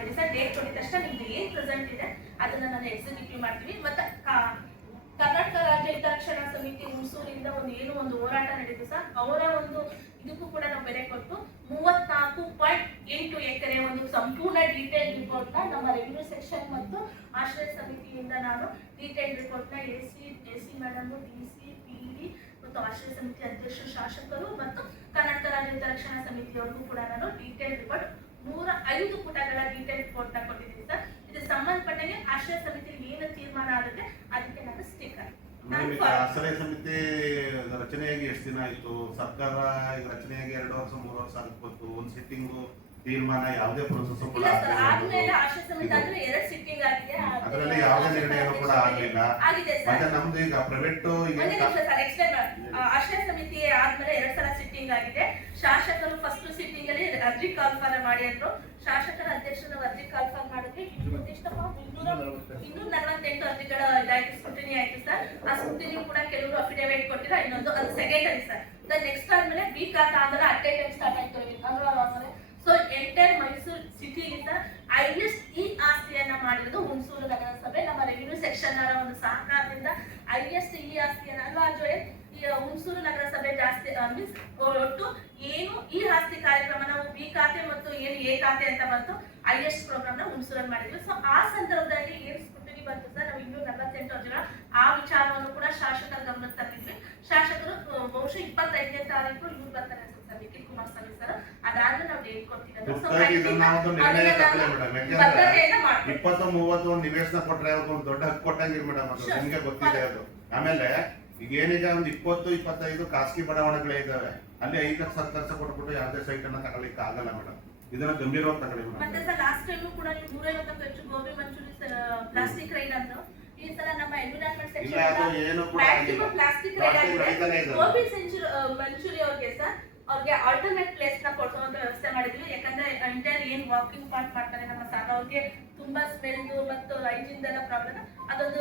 ಮಾಡ್ತೀನಿ sir. Date ಕೊಟ್ಟಿದ ತಕ್ಷಣ ನಿಮ್ದು ಏನ್ ಪ್ರೆಸೆಂಟ್ ಇದೆ ಅದನ್ನ ನಾನು ಎಕ್ಸಿಕ್ಯೂಟಿವ್ ಮಾಡ್ತೀವಿ. ಮತ್ತೆ ಕರ್ನಾಟಕ ರಾಜ್ಯ ಹಿತರಕ್ಷಣಾ ಸಮಿತಿ ಹುಣಸೂರಿಂದ ಒಂದು ಹೋರಾಟ ನಡೀತು ಸರ್. ಅವರ ಒಂದು ಇದಕ್ಕೂ ಕೂಡ ನಾವು ಬೆಲೆ ಕೊಟ್ಟು 34.8 ಎಕರೆ ಒಂದು ಸಂಪೂರ್ಣ ಡೀಟೇಲ್ ರಿಪೋರ್ಟ್ ನ ನಮ್ಮ ರೆವಿನ್ಯೂ ಸೆಕ್ಷನ್ ಮತ್ತು ಆಶ್ರಯ ಸಮಿತಿಯಿಂದ ನಾನು ಡೀಟೇಲ್ ರಿಪೋರ್ಟ್ ನ ಎಸಿ ಮೇಡಮ್, ಡಿಸಿ, ಪಿಡಿ ಮತ್ತು ಆಶ್ರಯ ಸಮಿತಿ ಅಧ್ಯಕ್ಷರು, ಶಾಸಕರು ಮತ್ತು ಕರ್ನಾಟಕ ರಾಜ್ಯ ಹಿತರಕ್ಷಣಾ ಸಮಿತಿಯವರಿಗೂ ಕೂಡ ನಾನು ಡೀಟೇಲ್ ರಿಪೋರ್ಟ್ 105 ಪುಟಗಳ ಡೀಟೇಲ್ ರಿಪೋರ್ಟ್ ನ ಕೊಟ್ಟಿದ್ದೀನಿ ಸರ್. ಇದು ಸಂಬಂಧಪಟ್ಟಂಗೆ ಆಶ್ರಯ ಸಮಿತಿ ಏನು ತೀರ್ಮಾನ ಆಗುತ್ತೆ ಅದಕ್ಕೆ ನಾನು ಸ್ಟಿಕರ್. ಆಶ್ರಯ ಸಮಿತಿ ರಚನೆಯಾಗಿ ಎಷ್ಟು ದಿನ ಆಯ್ತು? ಸರ್ಕಾರ ರಚನೆಯಾಗಿ 2 ವರ್ಷ 3 ವರ್ಷ ಆಗ್ಬೋದು. ಒಂದು ಸಿಟ್ಟಿಂಗು ತೀರ್ಮಾನ ಯಾವುದೇ ಪ್ರೊಸೆಸ್ ಕೂಡ ಆದ್ಮೇಲೆ ಆಶ್ರಯ ಸಮಿತಿ ಆದ್ರೆ 2 ಸಿಟ್ಟಿಂಗ್ ಆಗಿದೆ. ಅದರಲ್ಲಿ ಯಾವುದೇ ನಿರ್ಣಯನೂ ಕೂಡ ಆಗಲಿಲ್ಲ. ಮತ್ತೆ ನಮ್ದು ಈಗ ಪ್ರೈವೇಟ್ ಆಶ್ರಯ ಸಮಿತಿ ಆದ್ಮೇಲೆ 2 ಸಲ ಸಿಟ್ಟಿಂಗ್ ಆಗಿದೆ. ಶಾಸಕರು ಫಸ್ಟ್ ಸಿಟ್ಟಿಂಗ್ ಅಲ್ಲಿ ಅರ್ಜಿ ಕಾಲ್ಫಾರ ಮಾಡಿದ್ರು. ಶಾಸಕರ ಅಧ್ಯಕ್ಷರು ಅರ್ಜಿ ಕಾಲ್ಫಾರ್ ಮಾಡಿದ್ವಿ. 248 ಅರ್ಜಿಗಳ ಇದಾಯ್ತು, ಸ್ಕ್ರೂಟಿನಿ ಆಯ್ತು ಸರ್. ಆ ಸ್ಕ್ರೂಟಿನಿ ಕೂಡ ಕೆಲವರು ಅಫಿಡೇವಿಟ್ ಕೊಟ್ಟಿರ, ಇನ್ನೊಂದು ಅದು ಸೆಕೆಂಡರಿ ಸರ್. ನೆಕ್ಸ್ಟ್ ಆದ್ಮೇಲೆ ಬಿ ಖಾತಾ ಅಂದ್ರೆ ಅಟ್ ಎ ಟೈಮ್ ಸ್ಟಾರ್ಟ್ ಆಯ್ತು ಅಂದ್ರೆ ಸೊ ಎಂಟೈರ್ ಮೈಸೂರು ಸಿಟಿಗೆ ಸರ್ ಹೈಯೆಸ್ಟ್ ಈ ಆಸ್ತಿಯನ್ನ ಮಾಡಿರೋದು ಹುಣಸೂರು ನಗರಸಭೆ. ನಮ್ಮ ರೆವಿನ್ಯೂ ಸೆಕ್ಷನ್ ಒಂದು ಸಹಕಾರದಿಂದ ಹೈಯೆಸ್ಟ್ ಈ ಆಸ್ತಿಯನ್ನ ಅಲ್ವಾ ಜೋಯಲ್? ಈ ಹುಣಸೂರು ನಗರಸಭೆ ಜಾಸ್ತಿ ಮೀನ್ಸ್ ಒಟ್ಟು ಏನು ಈ ಆಸ್ತಿ ಕಾರ್ಯಕ್ರಮ ನಾವು ಬಿ ಖಾತೆ ಮತ್ತು ಏನು ಎ ಖಾತೆ ಅಂತ ಬಂತು, ಹೈಯೆಸ್ಟ್ ಪ್ರೋಗ್ರಾಮ್ ನ ಹುಣಸೂರಲ್ಲಿ ಮಾಡಿದ್ವಿ. ಸೊ ಆ ಸಂದರ್ಭದಲ್ಲಿ ಏನು ಸ್ಕ್ರೂಟಿನಿ ಬಂತು ಸರ್, ನಾವು 248 ಅರ್ಜಿಗಳ ಆ ವಿಚಾರವನ್ನು ಕೂಡ ಶಾಸಕರ ಗಮನಕ್ಕೆ ತಂದಿದ್ವಿ. ಶಾಸಕರು ಬಹುಶಃ 25ನೇ ತಾರೀಕು ಇವ್ರು ಬರ್ತಾರೆ ಸರ್, ನಿಖಿಲ್ ಕುಮಾರಸ್ವಾಮಿ ಸರ್. ಅದಾದ್ಮೇಲೆ ನಾವು ಡೇಟ್ ಕೊಡ್ತೀವಿ. 20-30 ನಿವೇಶನ ಕೊಟ್ರೆ ಒಂದು ದೊಡ್ಡ ಹಕ್ಕು ಕೊಟ್ಟಂಗಿರಿ ಮೇಡಮ್, ಅದು ನಿಮ್ಗೆ ಗೊತ್ತಿದೆ ಅದು. ಆಮೇಲೆ ಈಗ ಏನಿದೆ ಒಂದು 20-25 ಖಾಸಗಿ ಬಡಾವಣೆಗಳೇ ಇದಾವೆ, ಅಲ್ಲಿ 5 ಲಕ್ಷ 10 ಲಕ್ಷ ಕೊಟ್ಬಿಟ್ಟು ಯಾವುದೇ ಸೈಟ್ ಅನ್ನ ತಗೊಳ್ಳಿಕ್ಕೆ ಆಗಲ್ಲ ಮೇಡಮ್. ಇದನ್ನ ಗಂಭೀರವಾಗಿ ತಗೊಳ್ಳಿ ಮೇಡಮ್. ಮತ್ತೆ ಸರ್ ಲಾಸ್ಟ್ ಟೈಮ್ ಕೂಡ ನೀವು 150ಕ್ಕೂ ಹೆಚ್ಚು ಗೋಬಿ ಮಂಚೂರಿ ಪ್ಲಾಸ್ಟಿಕ್ ರೈಡ್ ಅಂದ್ರು. ಈ ಸಲ ನಮ್ಮ ಎನ್ವಿರಾನ್ಮೆಂಟ್ ಸೆಕ್ಷನ್ ಪ್ಲಾಸ್ಟಿಕ್ ರೈಡ್ ಆಗಿದೆ. ಗೋಬಿ ಮಂಚೂರಿ ಅವ್ರಿಗೆ ಸರ್ ಅವ್ರಿಗೆ ಆಲ್ಟರ್ನೇಟ್ ಪ್ಲೇಸ್ ನ ಕೊಡ್ಸೋಂತ ವ್ಯವಸ್ಥೆ ಮಾಡಿದ್ವಿ. ಯಾಕಂದ್ರೆ ಎಂಟೈರ್ ಏನ್ ವಾಕಿಂಗ್ ಪಾರ್ಟ್ ಮಾಡ್ತಾರೆ ನಮ್ಮ ಸಾಲ, ಅವ್ರಿಗೆ ತುಂಬಾ ಸ್ಮೆಲ್ ಮತ್ತು ಹೈಜೀನ್ ಎಲ್ಲ ಪ್ರಾಬ್ಲಮ್, ಅದೊಂದು